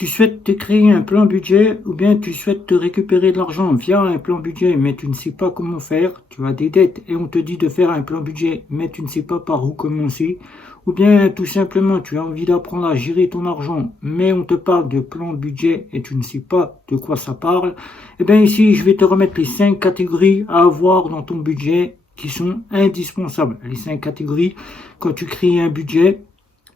Tu souhaites te créer un plan budget ou bien tu souhaites te récupérer de l'argent via un plan budget mais tu ne sais pas comment faire, tu as des dettes et on te dit de faire un plan budget mais tu ne sais pas par où commencer, ou bien tout simplement tu as envie d'apprendre à gérer ton argent mais on te parle de plan budget et tu ne sais pas de quoi ça parle, et bien ici je vais te remettre les 5 catégories à avoir dans ton budget qui sont indispensables. Les 5 catégories quand tu crées un budget.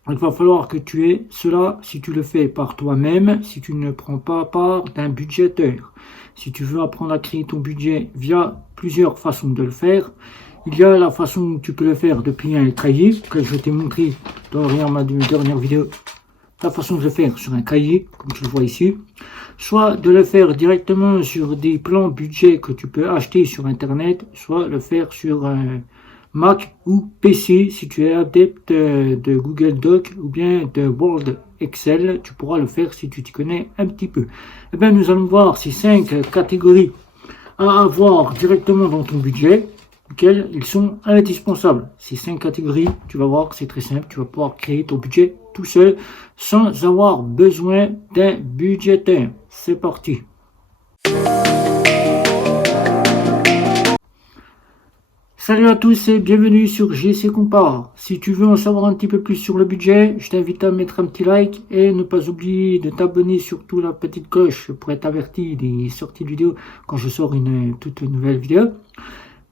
Il va falloir que tu aies cela si tu le fais par toi-même, si tu ne prends pas part d'un budgétaire. Si tu veux apprendre à créer ton budget via plusieurs façons de le faire, il y a la façon où tu peux le faire depuis un cahier, que je t'ai montré dans ma dernière vidéo, la façon de le faire sur un cahier, comme tu le vois ici, soit de le faire directement sur des plans budget que tu peux acheter sur Internet, soit le faire sur un Mac ou PC, si tu es adepte de Google Doc ou bien de Word Excel, tu pourras le faire si tu t'y connais un petit peu. Eh bien, nous allons voir ces 5 catégories à avoir directement dans ton budget, lesquelles ils sont indispensables. Ces 5 catégories, tu vas voir que c'est très simple, tu vas pouvoir créer ton budget tout seul sans avoir besoin d'un budgétaire. C'est parti. Salut à tous et bienvenue sur GC Compare. Si tu veux en savoir un petit peu plus sur le budget, je t'invite à mettre un petit like et ne pas oublier de t'abonner surtout la petite cloche pour être averti des sorties de vidéos quand je sors une toute nouvelle vidéo.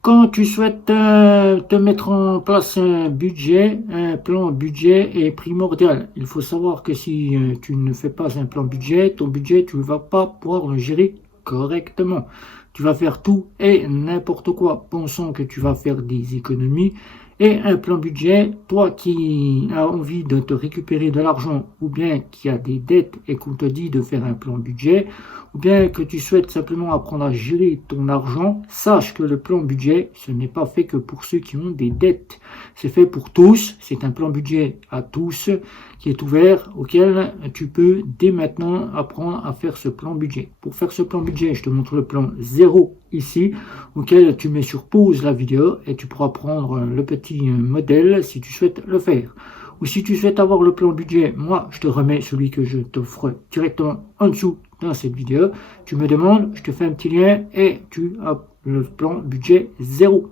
Quand tu souhaites te mettre en place un budget, un plan budget est primordial. Il faut savoir que si tu ne fais pas un plan budget, ton budget, tu ne vas pas pouvoir le gérer correctement. Tu vas faire tout et n'importe quoi, pensant que tu vas faire des économies. Et un plan budget, toi qui as envie de te récupérer de l'argent ou bien qui a des dettes et qu'on te dit de faire un plan budget, ou bien que tu souhaites simplement apprendre à gérer ton argent, sache que le plan budget, ce n'est pas fait que pour ceux qui ont des dettes. C'est fait pour tous, c'est un plan budget à tous qui est ouvert, auquel tu peux dès maintenant apprendre à faire ce plan budget. Pour faire ce plan budget, je te montre le plan 0 ici, auquel tu mets sur pause la vidéo et tu pourras prendre le petit modèle si tu souhaites le faire. Ou si tu souhaites avoir le plan budget, moi je te remets celui que je t'offre directement en dessous dans cette vidéo. Tu me demandes, je te fais un petit lien et tu as le plan budget 0.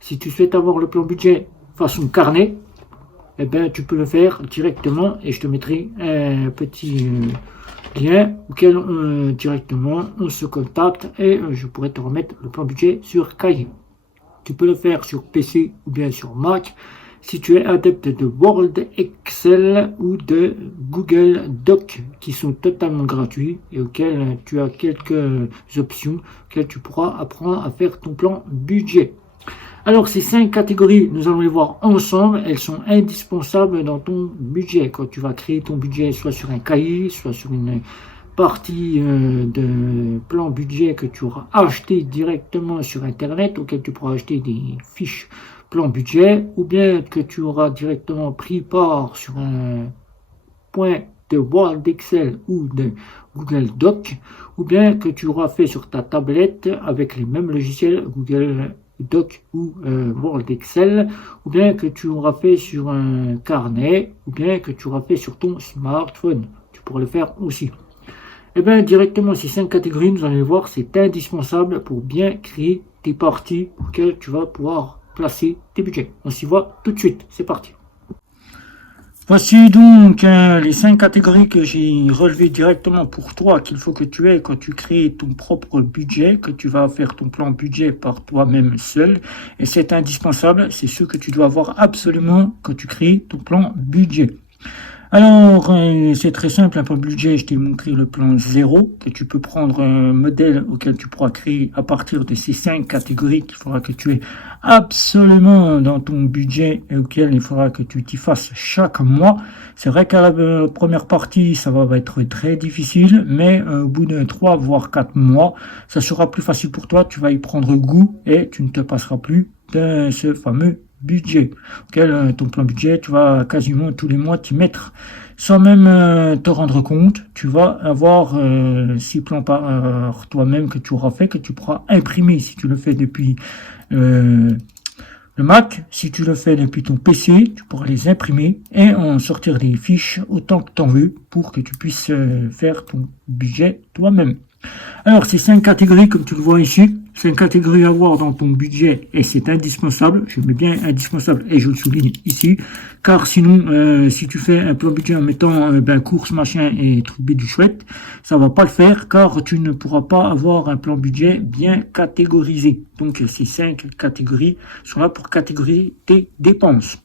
Si tu souhaites avoir le plan budget façon carnet, eh ben, tu peux le faire directement et je te mettrai un petit lien auquel directement on se contacte et je pourrai te remettre le plan budget sur cahier. Tu peux le faire sur PC ou bien sur Mac si tu es adepte de Word, Excel ou de Google Doc qui sont totalement gratuits et auxquels tu as quelques options auxquelles tu pourras apprendre à faire ton plan budget. Alors ces 5 catégories, nous allons les voir ensemble, elles sont indispensables dans ton budget. Quand tu vas créer ton budget soit sur un cahier, soit sur une partie de plan budget que tu auras acheté directement sur Internet, auquel tu pourras acheter des fiches plan budget, ou bien que tu auras directement pris part sur un point de Word, Excel ou de Google Doc, ou bien que tu auras fait sur ta tablette avec les mêmes logiciels Google Doc ou Word Excel, ou bien que tu auras fait sur un carnet, ou bien que tu auras fait sur ton smartphone. Tu pourras le faire aussi. Et bien directement ces 5 catégories, nous allons les voir, c'est indispensable pour bien créer tes parties auxquelles tu vas pouvoir placer tes budgets. On s'y voit tout de suite, c'est parti. Voici donc les 5 catégories que j'ai relevées directement pour toi qu'il faut que tu aies quand tu crées ton propre budget, que tu vas faire ton plan budget par toi-même seul. Et c'est indispensable, c'est ce que tu dois avoir absolument quand tu crées ton plan budget. Alors, c'est très simple, un plan budget, je t'ai montré le plan 0, que tu peux prendre un modèle auquel tu pourras créer à partir de ces 5 catégories qu'il faudra que tu aies absolument dans ton budget et auquel il faudra que tu t'y fasses chaque mois. C'est vrai qu'à la première partie, ça va être très difficile, mais au bout de 3 voire 4 mois, ça sera plus facile pour toi, tu vas y prendre goût et tu ne te passeras plus de ce fameux budget, auquel ton plan budget, tu vas quasiment tous les mois t'y mettre sans même te rendre compte. Tu vas avoir 6 plans par toi-même que tu auras fait, que tu pourras imprimer si tu le fais depuis Le Mac, si tu le fais depuis ton PC, tu pourras les imprimer et en sortir des fiches autant que tu en veux pour que tu puisses faire ton budget toi-même. Alors, ces 5 catégories, comme tu le vois ici, 5 catégories à avoir dans ton budget et c'est indispensable. Je mets bien indispensable et je le souligne ici. Car sinon, si tu fais un plan budget en mettant course, machin et truc du chouette, ça va pas le faire car tu ne pourras pas avoir un plan budget bien catégorisé. Donc, ces 5 catégories sont là pour catégoriser tes dépenses.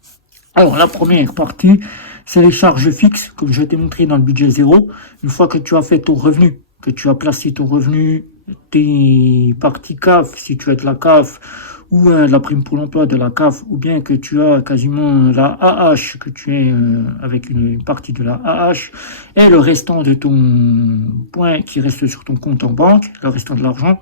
Alors, la première partie, c'est les charges fixes, comme je t'ai montré dans le budget zéro. Une fois que tu as fait ton revenu, que tu as placé ton revenu, tes parties CAF, si tu as de la CAF, ou la prime pour l'emploi de la CAF, ou bien que tu as quasiment la AH, que tu es avec une partie de la AH, et le restant de ton point qui reste sur ton compte en banque, le restant de l'argent,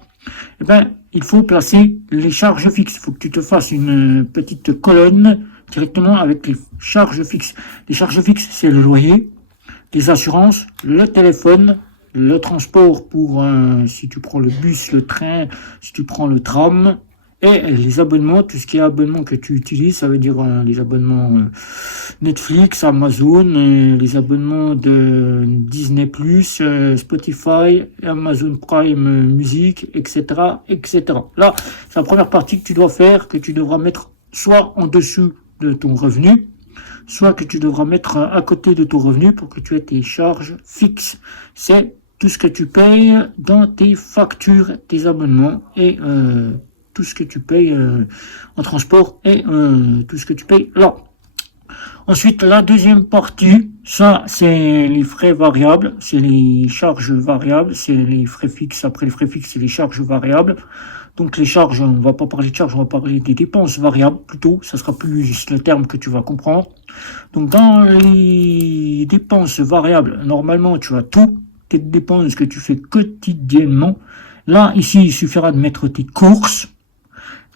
eh ben, il faut placer les charges fixes. Il faut que tu te fasses une petite colonne directement avec les charges fixes. Les charges fixes, c'est le loyer, les assurances, le téléphone, le transport pour si tu prends le bus, le train, si tu prends le tram, et les abonnements, tout ce qui est abonnement que tu utilises, ça veut dire les abonnements Netflix, Amazon, les abonnements de Disney+, Spotify, Amazon Prime Music, etc., etc. Là, c'est la première partie que tu dois faire, que tu devras mettre soit en dessous de ton revenu, soit que tu devras mettre à côté de ton revenu pour que tu aies tes charges fixes. C'est tout ce que tu payes dans tes factures, tes abonnements et tout ce que tu payes en transport et tout ce que tu payes là. Ensuite, la deuxième partie, ça, c'est les frais variables, c'est les charges variables, c'est les frais fixes. Après les frais fixes, c'est les charges variables. Donc les charges, on va pas parler de charges, on va parler des dépenses variables plutôt. Ça sera plus le terme que tu vas comprendre. Donc dans les dépenses variables, normalement, tu as tout tes dépenses que tu fais quotidiennement. Là, ici, il suffira de mettre tes courses,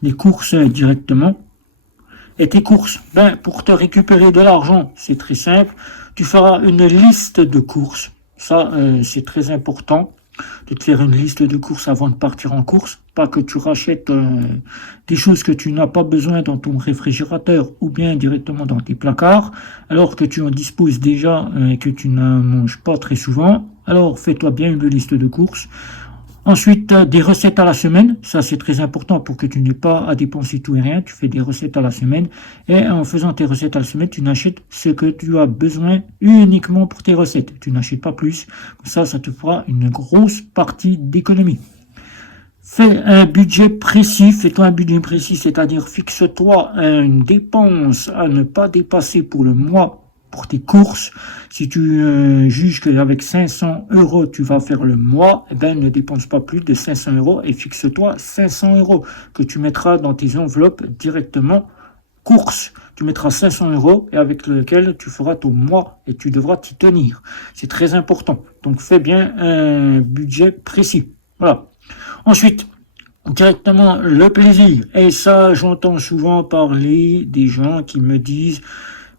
les courses directement. Et tes courses, pour te récupérer de l'argent, c'est très simple. Tu feras une liste de courses. Ça, c'est très important de te faire une liste de courses avant de partir en course. Pas que tu rachètes des choses que tu n'as pas besoin dans ton réfrigérateur ou bien directement dans tes placards, alors que tu en disposes déjà et que tu ne manges pas très souvent. Alors, fais-toi bien une liste de courses. Ensuite, des recettes à la semaine. Ça, c'est très important pour que tu n'aies pas à dépenser tout et rien. Tu fais des recettes à la semaine. Et en faisant tes recettes à la semaine, tu n'achètes ce que tu as besoin uniquement pour tes recettes. Tu n'achètes pas plus. Ça te fera une grosse partie d'économie. Fais un budget précis. Fais-toi un budget précis, c'est-à-dire fixe-toi une dépense à ne pas dépasser pour le mois pour tes courses. Si tu juges qu'avec 500 euros, tu vas faire le mois, ne dépense pas plus de 500 euros et fixe-toi 500 euros que tu mettras dans tes enveloppes directement courses. Tu mettras 500 euros et avec lequel tu feras ton mois et tu devras t'y tenir. C'est très important. Donc, fais bien un budget précis. Voilà. Ensuite, directement le plaisir. Et ça, j'entends souvent parler des gens qui me disent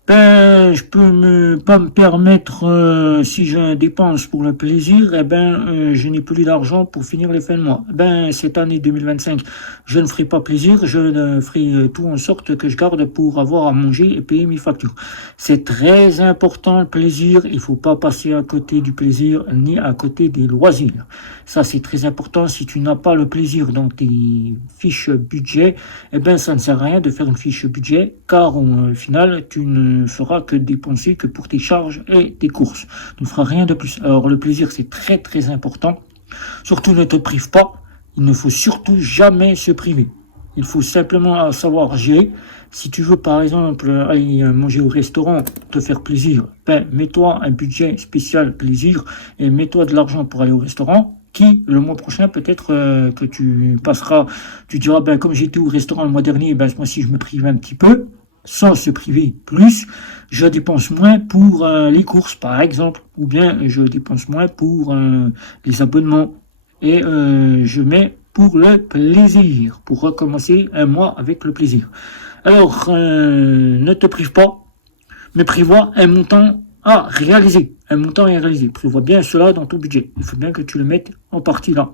je peux pas me permettre, si je dépense pour le plaisir, je n'ai plus d'argent pour finir les fins de mois. Cette année 2025, je ne ferai pas plaisir, je ferai tout en sorte que je garde pour avoir à manger et payer mes factures. C'est très important le plaisir, il faut pas passer à côté du plaisir ni à côté des loisirs. Ça, c'est très important. Si tu n'as pas le plaisir dans tes fiches budget, ça ne sert à rien de faire une fiche budget, car au final, tu ne feras que dépenser que pour tes charges et tes courses. Tu ne feras rien de plus. Alors, le plaisir, c'est très, très important. Surtout, ne te prive pas. Il ne faut surtout jamais se priver. Il faut simplement savoir gérer. Si tu veux, par exemple, aller manger au restaurant, te faire plaisir, mets-toi un budget spécial plaisir et mets-toi de l'argent pour aller au restaurant. Qui, le mois prochain, peut-être que tu passeras, tu diras, comme j'étais au restaurant le mois dernier, ce mois-ci, je me prive un petit peu, sans se priver plus, je dépense moins pour les courses, par exemple, ou bien je dépense moins pour les abonnements, et je mets pour le plaisir, pour recommencer un mois avec le plaisir. Alors, ne te prive pas, mais prévois un montant à réaliser. Un montant à réaliser. Prévois bien cela dans ton budget. Il faut bien que tu le mettes en partie là.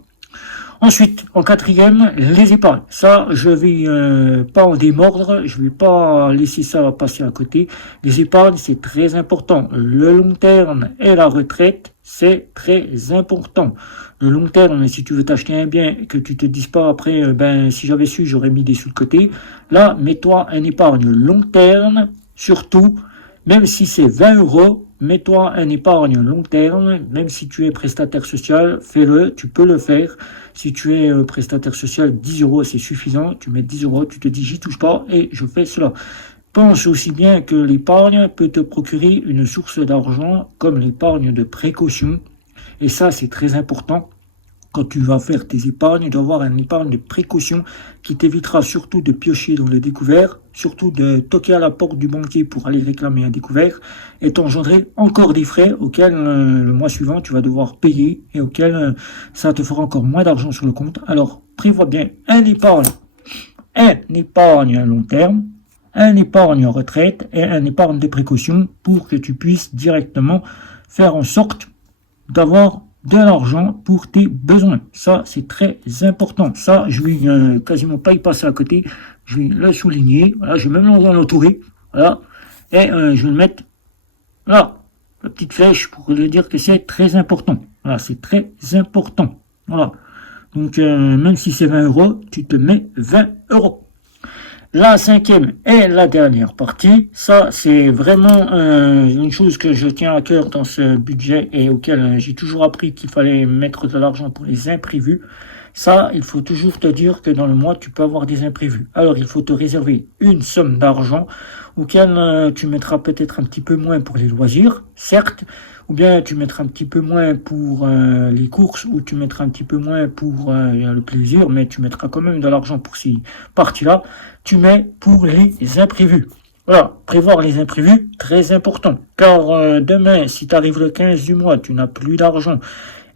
Ensuite, en quatrième, les épargnes. Ça, je vais pas en démordre, je vais pas laisser ça passer à côté. Les épargnes, c'est très important. Le long terme et la retraite, c'est très important. Le long terme, si tu veux t'acheter un bien, que tu te dises pas après, ben si j'avais su, j'aurais mis des sous de côté. Là, mets-toi un épargne long terme, surtout, même si c'est 20 euros. Mets-toi un épargne long terme, même si tu es prestataire social, fais-le, tu peux le faire. Si tu es prestataire social, 10 euros, c'est suffisant. Tu mets 10 euros, tu te dis, j'y touche pas et je fais cela. Pense aussi bien que l'épargne peut te procurer une source d'argent comme l'épargne de précaution. Et ça, c'est très important. Quand tu vas faire tes épargnes, tu dois avoir une épargne de précaution qui t'évitera surtout de piocher dans le découvert, surtout de toquer à la porte du banquier pour aller réclamer un découvert et t'engendrer encore des frais auxquels le mois suivant tu vas devoir payer et auxquels ça te fera encore moins d'argent sur le compte. Alors prévois bien un épargne à long terme, un épargne en retraite et un épargne de précaution pour que tu puisses directement faire en sorte d'avoir de l'argent pour tes besoins. Ça, c'est très important. Ça, je vais quasiment pas y passer à côté. Je vais le souligner. Voilà, je vais même l'entourer. Voilà. Et je vais le mettre là, la petite flèche pour le dire que c'est très important. Voilà, c'est très important. Voilà. Donc, même si c'est 20 euros, tu te mets 20 euros. La cinquième et la dernière partie, ça c'est vraiment une chose que je tiens à cœur dans ce budget et auquel j'ai toujours appris qu'il fallait mettre de l'argent pour les imprévus. Ça, il faut toujours te dire que dans le mois, tu peux avoir des imprévus. Alors, il faut te réserver une somme d'argent auquel tu mettras peut-être un petit peu moins pour les loisirs, certes, ou bien tu mettras un petit peu moins pour les courses, ou tu mettras un petit peu moins pour le plaisir, mais tu mettras quand même de l'argent pour ces parties-là. Tu mets pour les imprévus. Voilà, prévoir les imprévus, très important. Car demain, si tu arrives le 15 du mois, tu n'as plus d'argent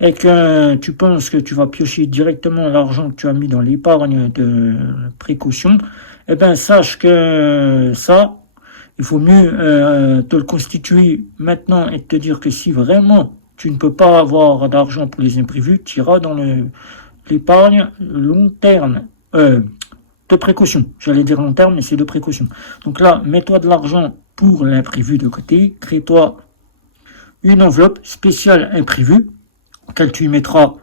et que tu penses que tu vas piocher directement l'argent que tu as mis dans l'épargne de précaution, eh bien, sache que ça, il faut mieux te le constituer maintenant et te dire que si vraiment tu ne peux pas avoir d'argent pour les imprévus, tu iras dans l'épargne long terme. De précaution. J'allais dire long terme, mais c'est de précaution. Donc là, mets-toi de l'argent pour l'imprévu de côté. Crée-toi une enveloppe spéciale imprévu, auquel tu y mettras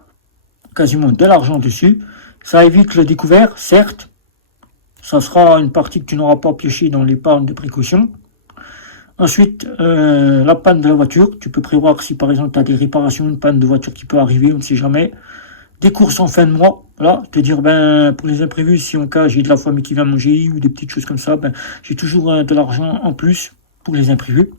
quasiment de l'argent dessus. Ça évite le découvert, certes. Ça sera une partie que tu n'auras pas pioché dans l'épargne de précaution. Ensuite, la panne de la voiture. Tu peux prévoir si par exemple tu as des réparations, une panne de voiture qui peut arriver, on ne sait jamais. Des courses en fin de mois, voilà, te dire ben pour les imprévus, si en cas j'ai de la famille qui vient manger ou des petites choses comme ça, ben j'ai toujours de l'argent en plus pour les imprévus.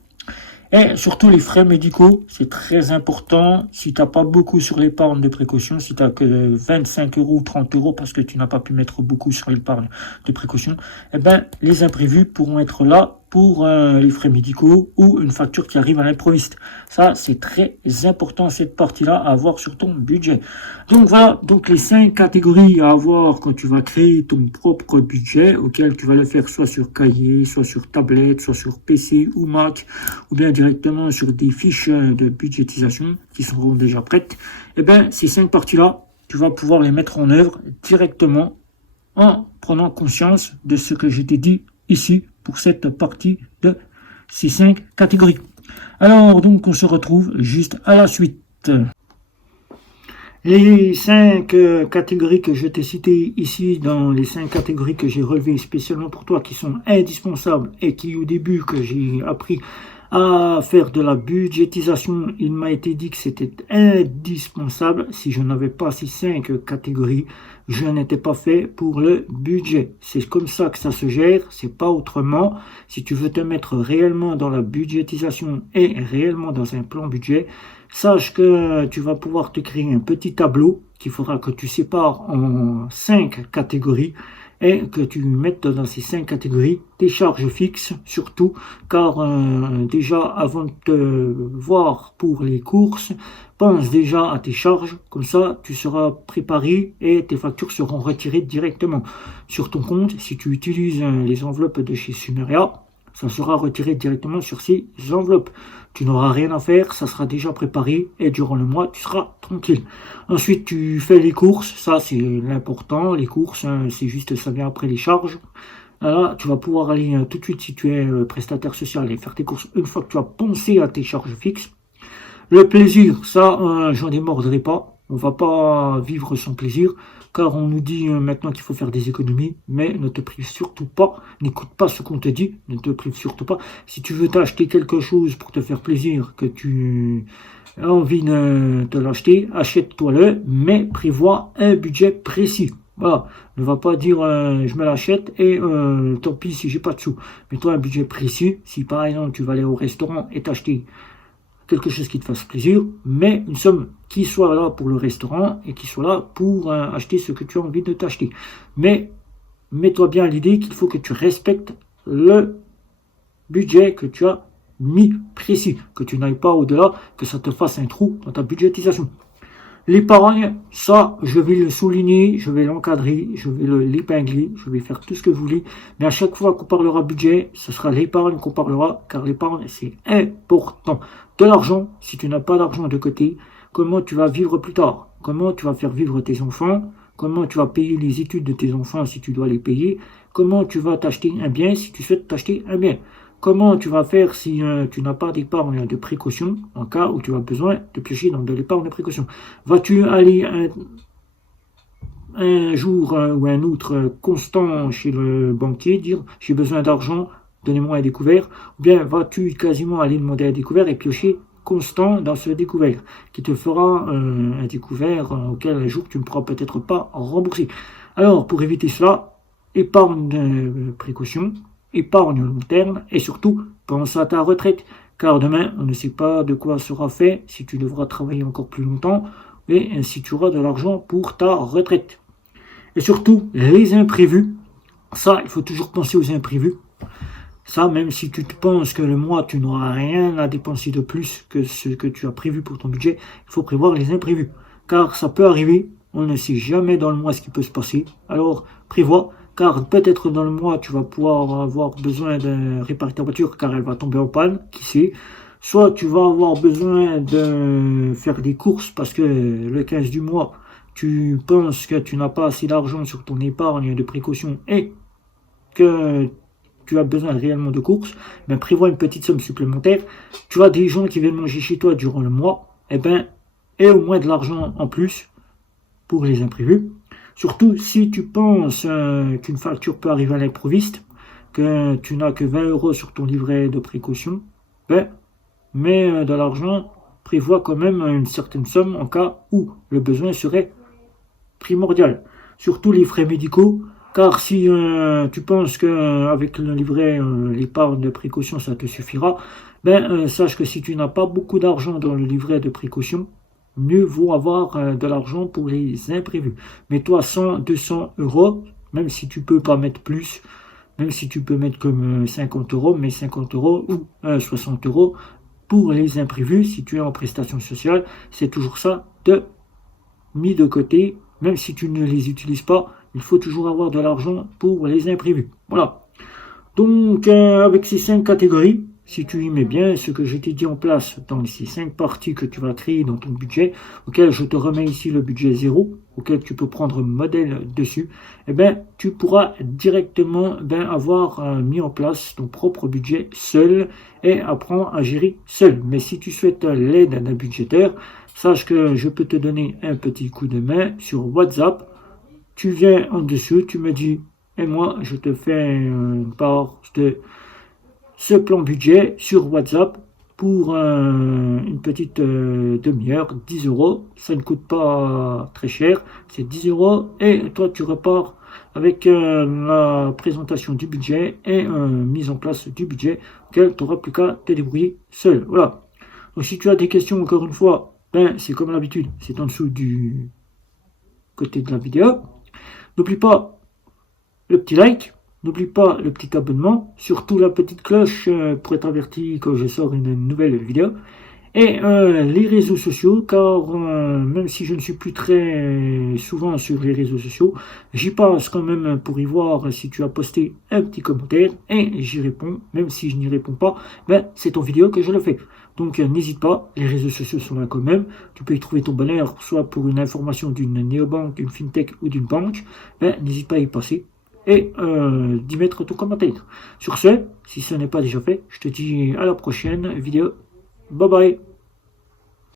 Et surtout les frais médicaux, c'est très important. Si tu n'as pas beaucoup sur l'épargne de précaution, si tu n'as que 25 euros ou 30 euros parce que tu n'as pas pu mettre beaucoup sur l'épargne de précaution, eh ben les imprévus pourront être là pour les frais médicaux ou une facture qui arrive à l'improviste. Ça, c'est très important, cette partie-là, à avoir sur ton budget. Donc voilà, donc les 5 catégories à avoir quand tu vas créer ton propre budget, auquel tu vas le faire soit sur cahier, soit sur tablette, soit sur PC ou Mac, ou bien directement sur des fiches de budgétisation qui seront déjà prêtes. Eh bien, ces 5 parties-là, tu vas pouvoir les mettre en œuvre directement en prenant conscience de ce que je t'ai dit ici pour cette partie de ces 5 catégories. Alors, donc, on se retrouve juste à la suite. Les 5 catégories que je t'ai citées ici, dans les 5 catégories que j'ai relevées spécialement pour toi, qui sont indispensables et qui, au début, que j'ai appris à faire de la budgétisation, il m'a été dit que c'était indispensable. Si je n'avais pas ces 5 catégories, je n'étais pas fait pour le budget. C'est comme ça que ça se gère, c'est pas autrement. Si tu veux te mettre réellement dans la budgétisation et réellement dans un plan budget, sache que tu vas pouvoir te créer un petit tableau qui fera que tu sépares en 5 catégories et que tu mettes dans ces 5 catégories tes charges fixes surtout, car déjà avant de te voir pour les courses, pense déjà à tes charges, comme ça tu seras préparé et tes factures seront retirées directement sur ton compte. Si tu utilises les enveloppes de chez Sumeria, ça sera retiré directement sur ces enveloppes. Tu n'auras rien à faire, ça sera déjà préparé et durant le mois, tu seras tranquille. Ensuite, tu fais les courses, ça c'est l'important. Les courses, hein, c'est juste, ça vient après les charges. Là, tu vas pouvoir aller tout de suite, si tu es prestataire social, et faire tes courses une fois que tu as pensé à tes charges fixes. Le plaisir, ça, j'en démordrai pas. On va pas vivre sans plaisir, car on nous dit maintenant qu'il faut faire des économies, mais ne te prive surtout pas, n'écoute pas ce qu'on te dit, ne te prive surtout pas. Si tu veux t'acheter quelque chose pour te faire plaisir, que tu as envie de te l'acheter, achète-toi-le, mais prévois un budget précis. Voilà, ne va pas dire je me l'achète et tant pis si j'ai pas de sous. Mets-toi un budget précis. Si par exemple tu vas aller au restaurant et t'acheter quelque chose qui te fasse plaisir, mais une somme qui soit là pour le restaurant et qui soit là pour acheter ce que tu as envie de t'acheter. Mais mets-toi bien à l'idée qu'il faut que tu respectes le budget que tu as mis précis, que tu n'ailles pas au-delà, que ça te fasse un trou dans ta budgétisation. L'épargne, ça, je vais le souligner, je vais l'encadrer, je vais l'épingler, je vais faire tout ce que vous voulez. Mais à chaque fois qu'on parlera budget, ce sera l'épargne qu'on parlera, car l'épargne, c'est important. De l'argent, si tu n'as pas d'argent de côté, comment tu vas vivre plus tard? Comment tu vas faire vivre tes enfants? Comment tu vas payer les études de tes enfants si tu dois les payer? Comment tu vas t'acheter un bien si tu souhaites t'acheter un bien? Comment tu vas faire si tu n'as pas d'épargne de précaution, en cas où tu as besoin de piocher dans de l'épargne de précaution? Vas-tu aller un jour ou un autre constant chez le banquier, dire j'ai besoin d'argent, donnez-moi un découvert? Ou bien vas-tu quasiment aller demander un découvert et piocher constant dans ce découvert, qui te fera un découvert auquel un jour tu ne pourras peut-être pas rembourser? Alors, pour éviter cela, épargne de précaution, épargne long terme et surtout pense à ta retraite, car demain on ne sait pas de quoi sera fait, si tu devras travailler encore plus longtemps et si tu auras de l'argent pour ta retraite. Et surtout les imprévus, ça il faut toujours penser aux imprévus. Ça, même si tu te penses que le mois tu n'auras rien à dépenser de plus que ce que tu as prévu pour ton budget, il faut prévoir les imprévus, car ça peut arriver, on ne sait jamais dans le mois ce qui peut se passer. Alors prévois, car peut-être dans le mois, tu vas pouvoir avoir besoin de réparer ta voiture car elle va tomber en panne, qui sait. Soit tu vas avoir besoin de faire des courses parce que le 15 du mois, tu penses que tu n'as pas assez d'argent sur ton épargne de précaution et que tu as besoin réellement de courses, ben prévois une petite somme supplémentaire. Tu as des gens qui viennent manger chez toi durant le mois, et au moins de l'argent en plus pour les imprévus. Surtout si tu penses qu'une facture peut arriver à l'improviste, que tu n'as que 20 € sur ton livret de précaution, mais de l'argent, prévoit quand même une certaine somme en cas où le besoin serait primordial. Surtout les frais médicaux, car si tu penses qu'avec le livret, l'épargne de précaution, ça te suffira, sache que si tu n'as pas beaucoup d'argent dans le livret de précaution, mieux vaut avoir de l'argent pour les imprévus. Mets-toi 100, 200 €, même si tu peux pas mettre plus, même si tu peux mettre comme 50 €, mais 50 € ou 60 € pour les imprévus. Si tu es en prestation sociale, c'est toujours ça de mis de côté, même si tu ne les utilises pas, il faut toujours avoir de l'argent pour les imprévus. Voilà. Donc, avec ces 5 catégories, si tu y mets bien ce que je t'ai dit en place dans ces 5 parties que tu vas créer dans ton budget, auquel je te remets ici le budget 0, auquel tu peux prendre modèle dessus, tu pourras directement avoir mis en place ton propre budget seul et apprendre à gérer seul. Mais si tu souhaites l'aide d'un budgétaire, sache que je peux te donner un petit coup de main sur WhatsApp. Tu viens en dessous, tu me dis, et moi je te fais une part de ce plan budget sur WhatsApp pour une petite demi-heure, 10 €. Ça ne coûte pas très cher, c'est 10 € et toi tu repars avec la présentation du budget et mise en place du budget auquel tu n'auras plus qu'à te débrouiller seul. Voilà. Donc si tu as des questions, encore une fois, c'est comme l'habitude, c'est en dessous du côté de la vidéo. N'oublie pas le petit like. N'oublie pas le petit abonnement, surtout la petite cloche pour être averti quand je sors une nouvelle vidéo. Et les réseaux sociaux, car même si je ne suis plus très souvent sur les réseaux sociaux, j'y passe quand même pour y voir si tu as posté un petit commentaire et j'y réponds, même si je n'y réponds pas, ben c'est ton vidéo que je le fais. Donc n'hésite pas, les réseaux sociaux sont là quand même, tu peux y trouver ton bonheur, soit pour une information d'une néobanque, d'une fintech ou d'une banque, ben n'hésite pas à y passer et d'y mettre ton commentaire. Sur ce, si ce n'est pas déjà fait, je te dis à la prochaine vidéo. Bye bye.